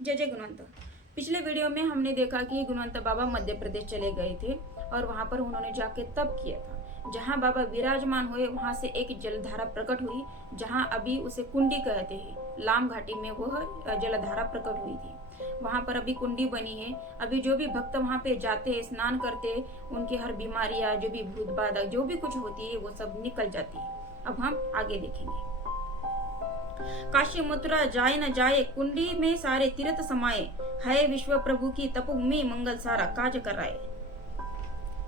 जय जय गुणवंत। पिछले वीडियो में हमने देखा कि गुणवंत बाबा मध्य प्रदेश चले गए थे और वहां पर उन्होंने जाके तप किया था। जहां बाबा विराजमान हुए वहां से एक जलधारा प्रकट हुई, जहां अभी उसे कुंडी कहते हैं। लाम घाटी में वह जलधारा प्रकट हुई थी। वहां पर अभी कुंडी बनी है। अभी जो भी भक्त वहां पे जाते हैं, स्नान करते हैं, उनकी हर बीमारियां, जो भी भूत बाधा जो भी कुछ होती है वो सब निकल जाती है। अब हम आगे देखेंगे। काशी मथुरा जाए न जाए, कुंडी में सारे तीर्थ समाये, है विश्व प्रभु की तपभूमि, मंगल सारा काज कराए।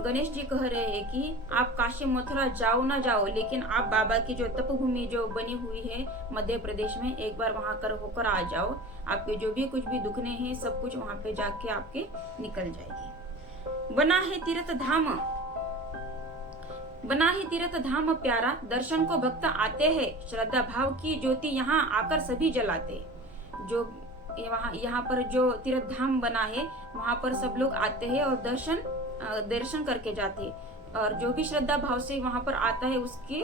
गणेश जी कह रहे हैं कि आप काशी मथुरा जाओ ना जाओ, लेकिन आप बाबा की जो तपभूमि जो बनी हुई है मध्य प्रदेश में, एक बार वहां कर होकर आ जाओ। आपके जो भी कुछ भी दुखने हैं सब कुछ वहां पे जाके आपके निकल जाएगी। बना है तीर्थ धाम प्यारा, दर्शन को भक्त आते हैं, श्रद्धा भाव की ज्योति यहाँ आकर सभी जलाते। जो यहाँ पर जो तीर्थ धाम बना है वहां पर सब लोग आते हैं और दर्शन करके जाते हैं। और जो भी श्रद्धा भाव से वहां पर आता है उसके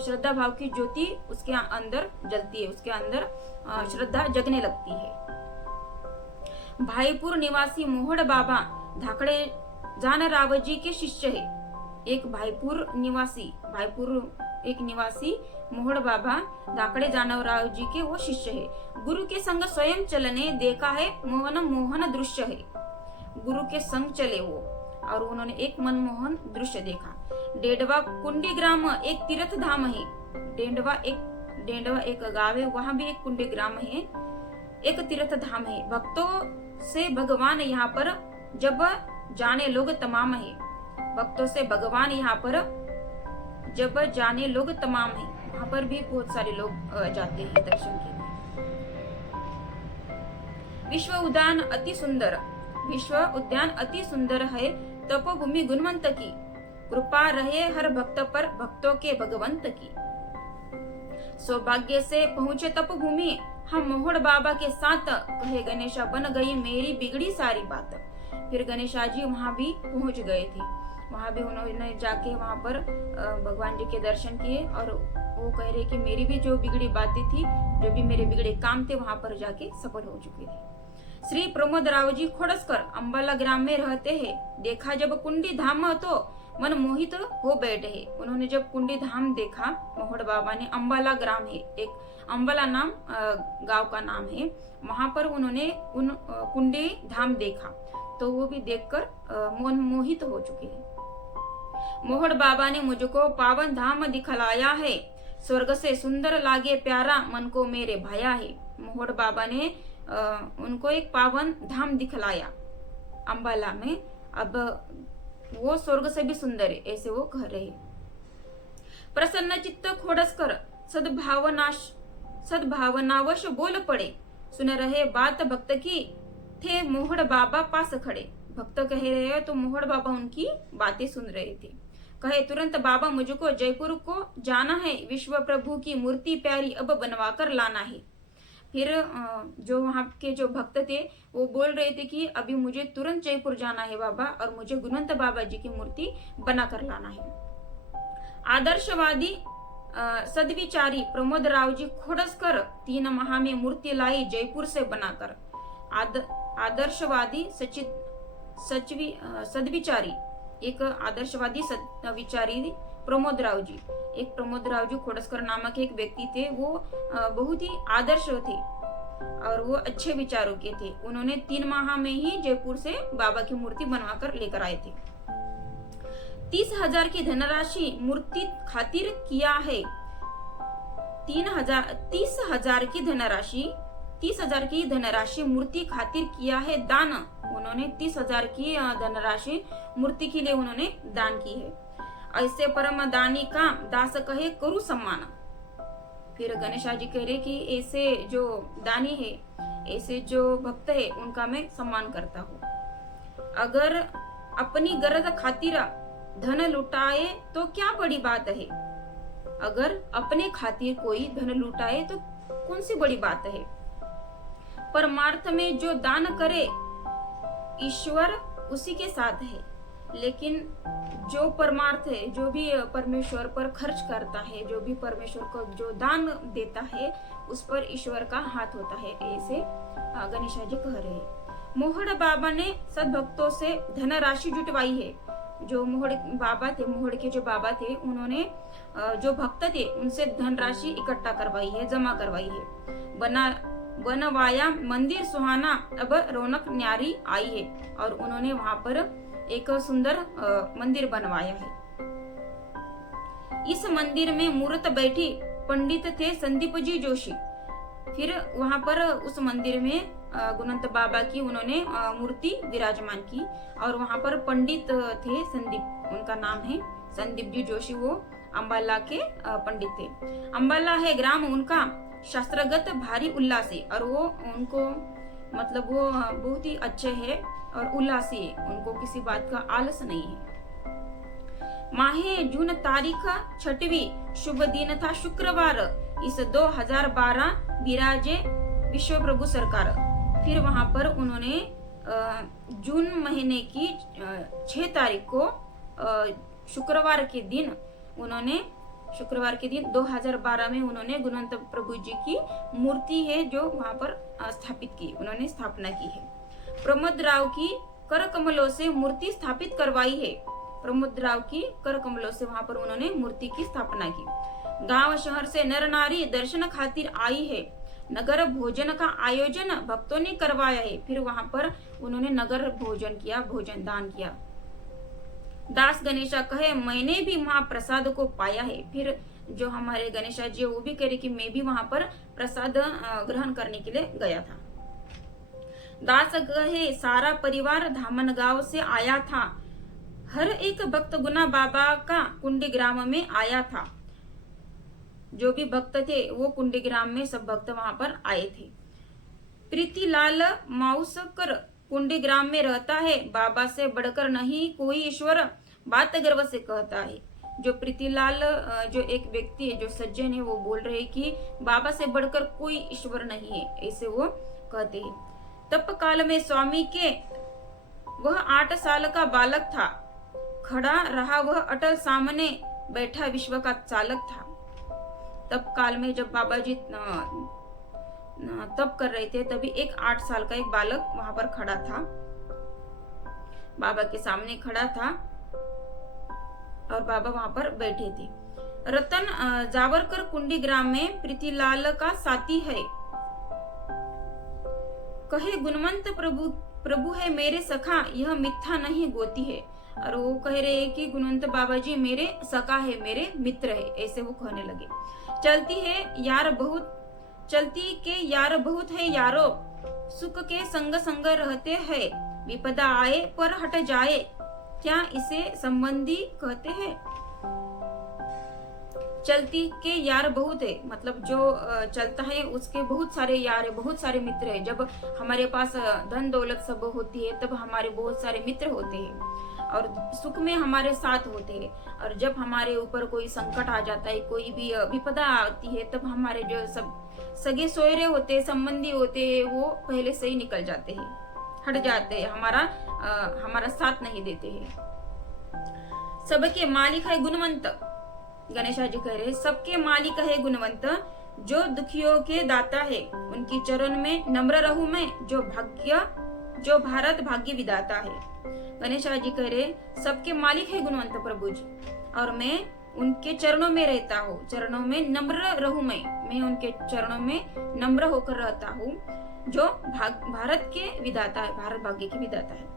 श्रद्धा भाव की ज्योति उसके अंदर जलती है, उसके अंदर श्रद्धा जगने लगती है। भाईपुर निवासी मोहड़ बाबा धाकड़े जान रावजी के शिष्य है। एक भाईपुर निवासी मोहड़ बाबा धाकड़े जानवराव जी के वो शिष्य है। गुरु के संग स्वयं चलने देखा है, मोहन दृश्य है। गुरु के संग चले वो और उन्होंने एक मनमोहन दृश्य देखा। डेंडवा कुंडी ग्राम एक तीर्थ धाम है। डेंडवा एक गांव है, वहां भी एक कुंडी ग्राम है, एक तीर्थ धाम है। भक्तों से भगवान यहाँ पर जब जाने लोग तमाम है। भक्तों से भगवान यहाँ पर जब जाने लोग तमाम है। वहां पर भी बहुत सारे लोग जाते हैं दर्शन के लिए। विश्व उद्यान अति सुंदर है, तपोभूमि गुणवंत की, कृपा रहे हर भक्त पर, भक्तों के भगवंत की। सौभाग्य से पहुंचे तपोभूमि, हम मोहड़ बाबा के साथ, कहे गणेशा बन गई मेरी बिगड़ी सारी बात। फिर गणेशा जी वहां भी पहुंच गए थे। वहां भी उन्होंने जाके वहां पर भगवान जी के दर्शन किए और वो कह रहे कि मेरी भी जो बिगड़ी बातें थी, जो भी मेरे बिगड़े काम थे, वहां पर जाके सफल हो चुके थे। श्री प्रमोद राव जी खोडसकर अंबाला ग्राम में रहते हैं। देखा जब कुंडी धाम तो मन मोहित हो बैठे है। उन्होंने जब कुंडी धाम देखा, मोहड़ बाबा ने, अंबाला ग्राम है, एक अंबाला नाम गांव का नाम है, वहां पर उन्होंने कुंडी धाम देखा तो वो भी देखकर मन मोहित हो चुके हैं। मोहड़ बाबा ने मुझको पावन धाम दिखलाया है, स्वर्ग से सुंदर लागे प्यारा, मन को मेरे भाया है। मोहड़ बाबा ने उनको एक पावन धाम दिखलाया अंबाला में। अब वो स्वर्ग से भी सुंदर है, ऐसे वो कह रहे हैं। प्रसन्न चित्त खोडसकर सद्भावनावश बोल पड़े, सुन रहे बात भक्त की, थे मोहड़ बाबा पास खड़े। भक्त कह रहे हैं तो मोहड़ बाबा उनकी बातें सुन रहे थे। कहे तुरंत बाबा मुझको जयपुर को जाना है, विश्व प्रभु की मूर्ति प्यारी अब बनवा कर लाना है। फिर जो वहां के जो भक्त थे वो बोल रहे थे कि अभी मुझे तुरंत जयपुर जाना है बाबा, और मुझे गुणवंत बाबा जी की मूर्ति बना कर लाना है। आदर्शवादी सदविचारी प्रमोद राव जी खोडसकर 3 माह में मूर्ति लाई जयपुर से बनाकर। आदर्शवादी सदविचारी, एक आदर्शवादी सदविचारी प्रमोद राव जी, एक प्रमोद राव जी खोडसकर नामक एक व्यक्ति थे। वो बहुत ही आदर्श थे और वो अच्छे विचारों के थे। उन्होंने 3 माह में ही जयपुर से बाबा की मूर्ति बनवाकर लेकर आए थे। 30,000 की धनराशि मूर्ति खातिर किया है। 30,000 की धनराशि मूर्ति खातिर किया है दान। उन्होंने 30,000 की धनराशि मूर्ति के लिए उन्होंने दान की है। ऐसे परम दानी का दास कहे करू सम्मान। फिर गणेशा जी कह रहे कि ऐसे जो दानी है, ऐसे जो भक्त है, उनका मैं सम्मान करता हूँ। अगर अपनी गरज खातिर धन लुटाए तो क्या बड़ी बात है। अगर अपने खातिर कोई धन लुटाए तो कौन सी बड़ी बात है। परमार्थ में जो दान करे ईश्वर उसी के साथ है। लेकिन जो परमार्थ है, जो भी परमेश्वर पर खर्च करता है, जो भी परमेश्वर को जो दान देता है, उस पर ईश्वर का हाथ होता है, ऐसे गणेशा जी कह रहे हैं। मोहड़ बाबा ने सद्भक्तों से धनराशि जुटवाई है। जो मोहड़ बाबा थे, मोहड़ के जो बाबा थे, उन्होंने जो भक्त थे उनसे धनराशि इकट्ठा करवाई है, जमा करवाई है। बनवाया मंदिर सुहाना, अब रौनक न्यारी आई है। और उन्होंने वहां पर एक सुंदर मंदिर बनवाया है। इस मंदिर में मूर्त बैठी पंडित थे संदीप जी जोशी। फिर वहां पर उस मंदिर में गुणवंत बाबा की उन्होंने मूर्ति विराजमान की, और वहां पर पंडित थे संदीप, उनका नाम है संदीप जी जोशी, वो अंबाला के पंडित थे। अंबाला है ग्राम उनका, शास्त्रगत भारी उल्लास है, और वो उनको मतलब वो बहुत ही अच्छे है और उल्लासी है, उनको किसी बात का आलस नहीं है। माहे जून तारीख 6वीं, शुभ दिन था शुक्रवार, इस 2012 विराजे विश्व प्रभु सरकार। फिर वहां पर उन्होंने जून महीने की 6 तारीख को शुक्रवार के दिन 2012 में उन्होंने गुणवंत प्रभु जी की मूर्ति है जो वहां पर स्थापित की, उन्होंने स्थापना की है। प्रमोद राव की कर कमलों से मूर्ति स्थापित करवाई है। प्रमोद राव की कर कमलों से वहां पर उन्होंने मूर्ति की स्थापना की। गांव शहर से नर नारी दर्शन खातिर आई है। नगर भोजन का आयोजन भक्तों ने करवाया है। फिर वहां पर उन्होंने नगर भोजन किया, भोजन दान किया। दास गणेशा कहे मैंने भी वहां प्रसाद को पाया है। फिर जो हमारे गणेशा जी वो भी कह रहे कि मैं भी वहां पर प्रसाद ग्रहण करने के लिए गया था। दास कहे सारा परिवार धामन गांव से आया था। हर एक भक्त गुना बाबा का कुंडी ग्राम में आया था। जो भी भक्त थे वो कुंडी ग्राम में सब भक्त वहां पर आए थे। प्रीतिलाल माउसकर कुंडी ग्राम में रहता है। बाबा से बढ़कर नहीं कोई ईश्वर, बात गर्व से कहता है। जो प्रीतिलाल जो एक व्यक्ति है, जो सज्जन है, वो बोल रहे कि बाबा से बढ़कर कोई ईश्वर नहीं है, ऐसे वो कहते हैं। तप काल में स्वामी के वह 8 साल का बालक था। खड़ा रहा वह अटल, सामने बैठा विश्व का चालक था। तप काल में जब बाबा जी तप कर रहे थे, तभी एक 8 साल का एक बालक वहां पर खड़ा था, बाबा के सामने खड़ा था, और बाबा वहां पर बैठे थे। रतन जावरकर कुंडी ग्राम में प्रीतिलाल का साथी है। कहे गुणवंत प्रभु है मेरे सखा, यह मिथ्या नहीं गोती है। और वो कह रहे हैं कि गुणवंत बाबा जी मेरे सखा है, मेरे मित्र है, ऐसे वो कहने लगे। चलती के यार बहुत है यारो, सुख के संग संग रहते हैं, विपदा आए पर हट जाए, क्या इसे संबंधी कहते हैं। चलती के यार बहुत है, मतलब जो चलता है उसके बहुत सारे यार है, बहुत सारे मित्र है। जब हमारे पास धन दौलत सब होती है तब हमारे बहुत सारे मित्र होते हैं और सुख में हमारे साथ होते हैं, और जब हमारे ऊपर कोई संकट आ जाता है, कोई भी विपदा आती है, तब हमारे जो सब सगे सोयरे होते हैं, संबंधी होते हैं, वो पहले से ही निकल जाते हैं, हट जाते हैं, हमारा साथ नहीं देते हैं। सबके मालिक है गुणवंत, गणेशा जी कह रहे सबके मालिक है गुणवंत, जो दुखियों के दाता है, उनकी चरण में नम्र रहूं मैं, जो भारत भाग्य विदाता है। गणेशा जी कह रहे सबके मालिक है गुणवंत प्रभु जी, और मैं उनके चरणों में रहता हूँ, चरणों में नम्र रहूं मैं उनके चरणों में नम्र होकर रहता हूँ, जो भारत के विदाता है, भारत भाग्य के विदाता है।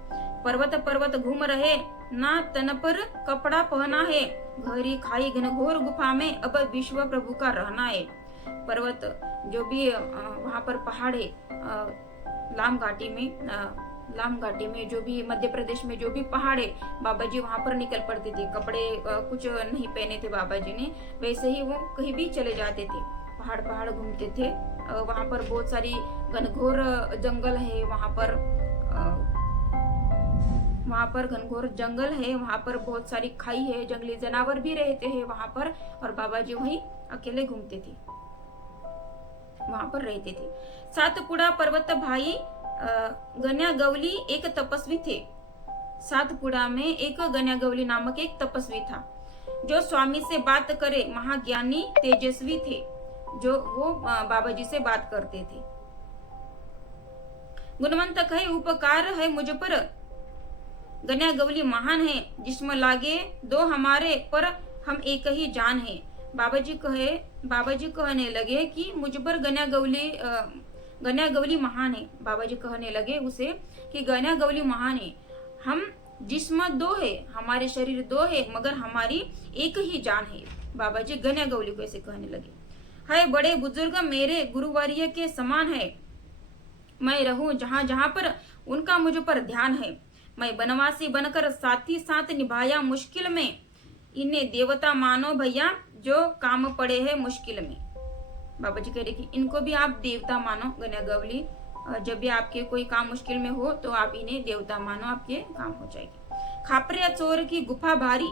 पर्वत घूम रहे, ना तन पर कपड़ा पहना है, घरी खाई घनघोर गुफा में, अब विश्व प्रभु का रहना है। पर्वत जो भी वहां पर पहाड़ है, लाम घाटी में जो भी मध्य प्रदेश में जो भी पहाड़ है, बाबा जी वहां पर निकल पड़ते थे। कपड़े कुछ नहीं पहने थे बाबा जी ने, वैसे ही वो कहीं भी चले जाते थे, पहाड़ घूमते थे। वहां पर बहुत सारी घनघोर जंगल है, वहां पर घनघोर जंगल है, वहां पर बहुत सारी खाई है, जंगली जानवर भी रहते हैं वहां पर, और बाबा जी वहीं अकेले घूमते थे, वहां पर रहते थे। सातपुड़ा पर्वत भाई गन्या गवली एक तपस्वी थे। सातपुड़ा में एक गण्यागवली नामक एक तपस्वी था जो स्वामी से बात करे, महाज्ञानी तेजस्वी थे, जो वो बाबा जी से बात करते थे। गुणवंत है, उपकार है मुझ पर, गण्यागवली महान है, जिसमें लागे दो हमारे, पर हम एक ही जान है। बाबा जी कहने लगे कि मुझ पर गण्यागवली महान है। बाबा जी कहने लगे उसे कि गण्यागवली महान है, हम जिस्म दो है, हमारे शरीर दो है, मगर हमारी एक ही जान है। बाबा जी गण्यागवली को ऐसे कहने लगे। है बड़े बुजुर्ग मेरे गुरुवर्य के समान है, मैं रहूं जहां जहां पर उनका मुझ पर ध्यान है। मैं बनवासी बनकर साथ ही साथ निभाया मुश्किल में, इन्हें देवता मानो भैया जो काम पड़े है मुश्किल में। बाबा जी कह रहे कि इनको भी आप देवता मानो गण्यागवली, जब भी आपके कोई काम मुश्किल में हो तो आप इन्हें देवता मानो, आपके काम हो जाएगी। खापरिया चोर की गुफा भारी,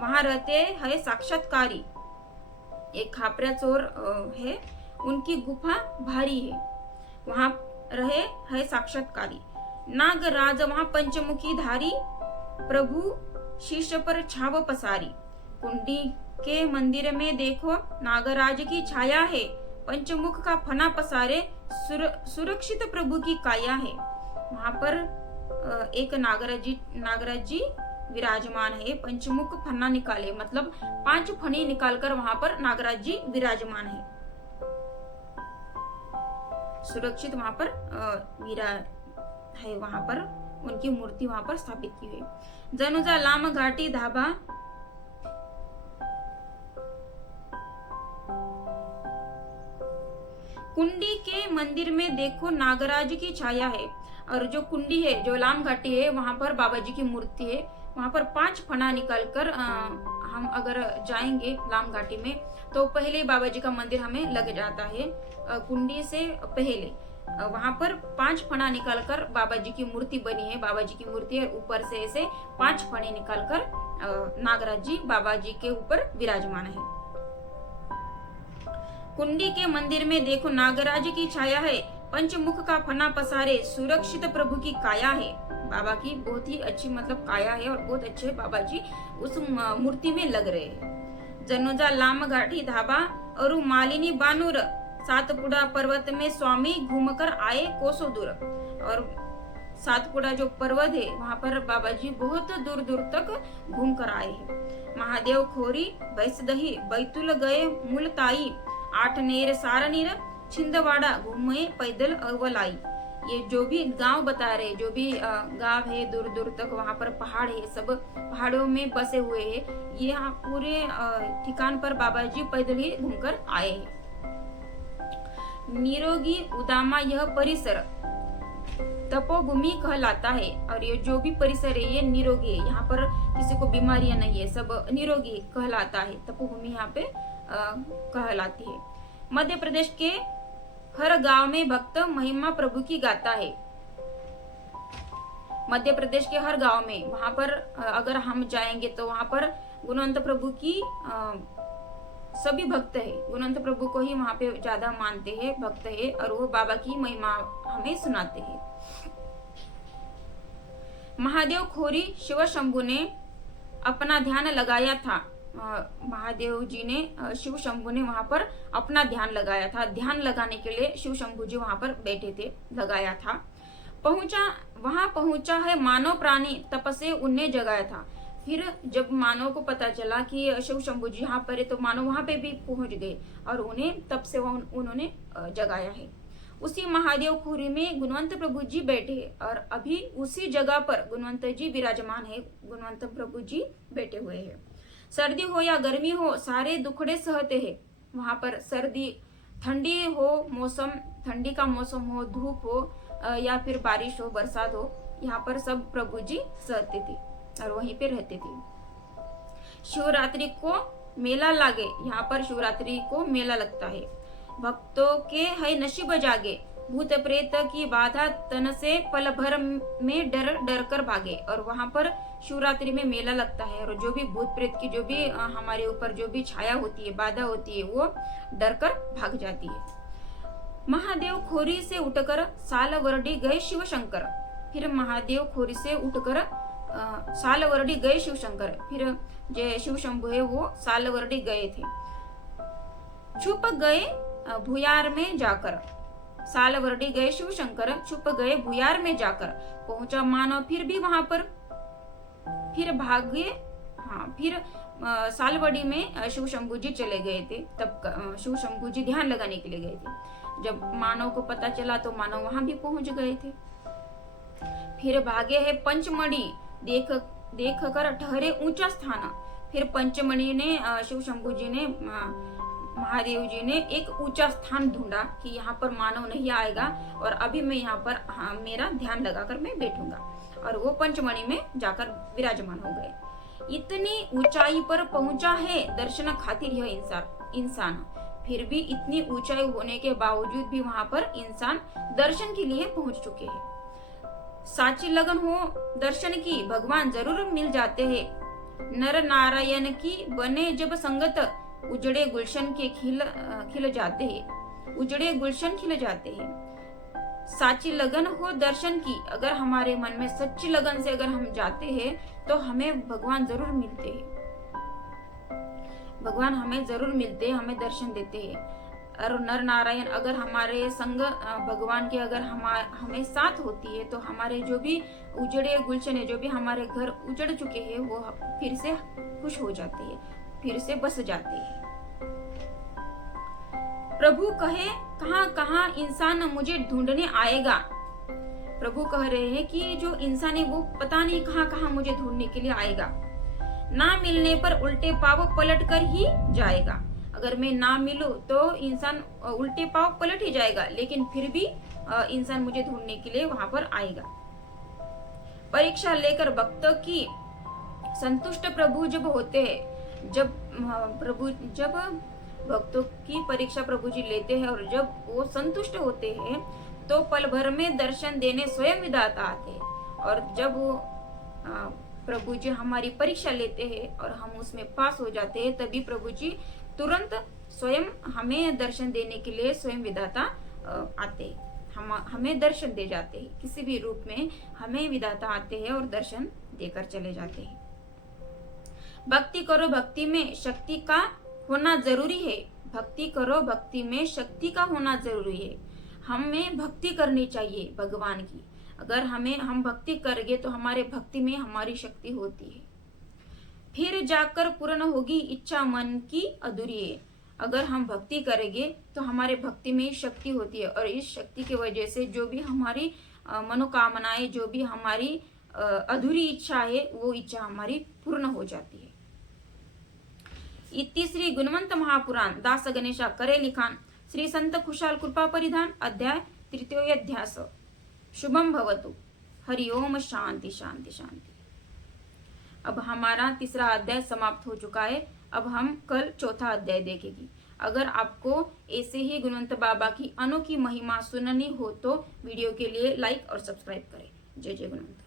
वहां रहते है साक्षात्कारी। एक खापरिया चोर है, उनकी गुफा भारी है, वहां रहे है साक्षात्कारी। नागराज वहां पंचमुखी धारी, प्रभु शीश पर छाव पसारी। कुंडी के मंदिर में देखो नागराज की छाया है, पंचमुख का फना पसारे, सुरक्षित प्रभु की काया है। वहां पर एक नागराज जी विराजमान है, पंचमुख फना निकाले, मतलब 5 फने निकालकर वहां पर नागराज जी विराजमान है, सुरक्षित वहां पर वीरा है, वहां पर उनकी मूर्ति वहां पर स्थापित की हुई। जनुजा लाम घाटी धाबा, कुंडी के मंदिर में देखो नागराज की छाया है। और जो कुंडी है, जो लाम घाटी है, वहां पर बाबा जी की मूर्ति है, वहां पर 5 फना निकालकर हम अगर जाएंगे लाम घाटी में तो पहले बाबा जी का मंदिर हमें लग जाता है। कुंडी से पहले वहां पर 5 फना निकालकर बाबा जी की मूर्ति बनी है, बाबा जी की मूर्ति है, ऊपर से ऐसे 5 फने निकालकर नागराज जी बाबा जी के ऊपर विराजमान है। कुंडी के मंदिर में देखो नागराज की छाया है, पंचमुख का फना पसारे, सुरक्षित प्रभु की काया है। बाबा की बहुत ही अच्छी मतलब काया है और बहुत अच्छे बाबा जी उस मूर्ति में लग रहे हैं। जनुजा लाम घाटी धाबा और मालिनी बानूर, सातपुड़ा पर्वत में स्वामी घूमकर आए कोसों दूर। और सातपुड़ा जो पर्वत है वहां पर बाबा जी बहुत दूर दूर तक घूम कर आए हैं। महादेव खोरी बैसदही, बैतुल गए मुलताई, आठनेर सारनीर, छिंदवाड़ा घूमे पैदल अवलाई। ये जो भी गांव बता रहे, जो भी गांव है दूर दूर तक, वहां पर पहाड़ है, सब पहाड़ों में बसे हुए हैं, ये पूरे ठिकान पर बाबा जी पैदल ही घूमकर आए हैं। निरोगी उदामा यह परिसर तपोभूमि कहलाता है। और ये जो भी परिसर है ये निरोगी है, यहाँ पर किसी को बीमारियां नहीं है, सब निरोगी कहलाता है, तपोभूमि यहाँ पे कहलाती है। मध्य प्रदेश के हर गांव में भक्त महिमा प्रभु की गाता है। मध्य प्रदेश के हर गांव में, वहां पर अगर हम जाएंगे तो वहां पर गुणवंत प्रभु की सभी भक्त है, गुणवंत प्रभु को ही वहां पे ज्यादा मानते हैं, भक्त है, और वो बाबा की महिमा हमें सुनाते हैं। महादेव खोरी शिव शंभु ने अपना ध्यान लगाया था। महादेव जी ने, शिव शंभु ने वहां पर अपना ध्यान लगाया था। ध्यान लगाने के लिए शिव शंभु जी वहां पर बैठे थे, लगाया था। वहां पहुंचा है मानव प्राणी, तपसे उन्हें जगाया था। फिर जब मानव को पता चला कि शिव शंभु जी यहाँ पर है तो मानव वहां पे भी पहुंच गए और उन्हें तप से उन्होंने जगाया है। उसी महादेव खोरी में गुणवंत प्रभु जी बैठे और अभी उसी जगह पर गुणवंत जी विराजमान है, गुणवंत प्रभु जी बैठे हुए हैं। सर्दी हो या गर्मी हो सारे दुखड़े सहते हैं। वहां पर सर्दी, ठंडी हो मौसम, ठंडी का मौसम हो, धूप हो या फिर बारिश हो, बरसात हो, यहाँ पर सब प्रभु जी सहते थे और वहीं पे रहते थे। शिवरात्रि को मेला लागे, यहाँ पर शिवरात्रि को मेला लगता है। भक्तों के है नसीब जागे, भूत प्रेत की बाधा तन से पल भर में डर डर कर भागे। और वहां पर शिवरात्रि में मेला लगता है और जो भी भूत प्रेत की जो भी हमारे ऊपर जो भी छाया होती है, बाधा होती है, वो डर कर भाग जाती है। महादेव खोरी से उठकर सालवरडी गए शिव शंकर। फिर महादेव खोरी से उठकर सालवरडी गए शिव शंकर। फिर जो शिव शंभु है वो सालवरडी गए थे। छुप गए भुयार में जाकर, सालवरडी गए शिव शंकर, छुप गए भुयार में जाकर। पहुंचा मानव फिर भी वहां पर, फिर भागे। हाँ, फिर सालवड़ी में शिव शंभु जी चले गए थे। तब शिव शंभु जी ध्यान लगाने के लिए गए थे। जब मानव को पता चला तो मानव वहां भी पहुंच गए थे। फिर भागे है पंचमणि, देख कर ठहरे ऊंचा स्थान। फिर पंचमणि ने शिव शंभु जी ने, महादेव जी ने एक ऊंचा स्थान ढूंढा कि यहाँ पर मानव नहीं आएगा और अभी मैं यहाँ पर मेरा ध्यान लगाकर मैं बैठूंगा, और वो पंचमणि में जाकर विराजमान हो गए। इतनी ऊंचाई पर पहुंचा है दर्शन खातिर यह इंसान। फिर भी इतनी ऊंचाई होने के बावजूद भी वहां पर इंसान दर्शन के लिए पहुंच चुके हैं। साची लगन हो दर्शन की, भगवान जरूर मिल जाते हैं। नर नारायण की बने जब संगत, उजड़े गुलशन के खिल जाते हैं, उजड़े गुलशन खिल जाते हैं। साची लगन हो दर्शन की, अगर हमारे मन में सच्ची लगन से अगर हम जाते हैं तो हमें भगवान जरूर मिलते हैं। भगवान हमें जरूर मिलते हैं, हमें दर्शन देते हैं। और नर नारायण अगर हमारे संग भगवान के अगर हमें साथ होती है तो हमारे जो भी उजड़े गुलशन है, जो भी हमारे घर उजड़ चुके हैं, वो फिर से खुश हो जाते हैं, फिर से बस जाते हैं। प्रभु कहे कहाँ कहाँ इंसान मुझे ढूंढने आएगा। प्रभु कह रहे हैं कि जो इंसान है वो पता नहीं कहाँ कहाँ मुझे ढूंढने के लिए आएगा। ना मिलने पर उल्टे पाव पलट कर ही जाएगा। अगर मैं ना मिलूं तो इंसान उल्टे पाव पलट ही जाएगा, लेकिन फिर भी इंसान मुझे ढूंढने के लिए वहां पर आएगा। परीक्षा लेकर भक्तों की संतुष्ट प्रभु जब होते हैं, जब भक्तों की परीक्षा प्रभु जी लेते हैं और जब वो संतुष्ट होते हैं तो पल भर में दर्शन देने स्वयं विधाता आते हैं। और जब वो प्रभु जी हमारी परीक्षा लेते हैं और हम उसमें पास हो जाते हैं, तभी प्रभु जी तुरंत स्वयं हमें दर्शन देने के लिए स्वयं विधाता आते हैं, हमें दर्शन दे जाते हैं। किसी भी रूप में हमें विधाता आते हैं और दर्शन देकर चले जाते हैं। भक्ति करो, भक्ति में शक्ति का होना जरूरी है। भक्ति करो, भक्ति में शक्ति का होना जरूरी है। हमें भक्ति करनी चाहिए भगवान की। अगर हम भक्ति करेंगे तो हमारे भक्ति में हमारी शक्ति होती है। फिर जाकर पूर्ण होगी इच्छा मन की अधूरी है। अगर हम भक्ति करेंगे तो हमारे भक्ति में शक्ति होती है, और इस शक्ति की वजह से जो भी हमारी मनोकामनाएं, जो भी हमारी अधूरी इच्छा है, वो इच्छा हमारी पूर्ण हो जाती है। इति श्री गुणवंत महापुराण दास गणेशा करे लिखान श्री संत खुशाल कृपा परिधान अध्याय तृतीयोध्यास। शुभम भवतु। हरि ओम। शांति शांति शांति। अब हमारा तीसरा अध्याय समाप्त हो चुका है। अब हम कल चौथा अध्याय देखेंगे। अगर आपको ऐसे ही गुणवंत बाबा की अनोखी महिमा सुननी हो तो वीडियो के लिए लाइक और सब्सक्राइब करें। जय जय गुणवंत।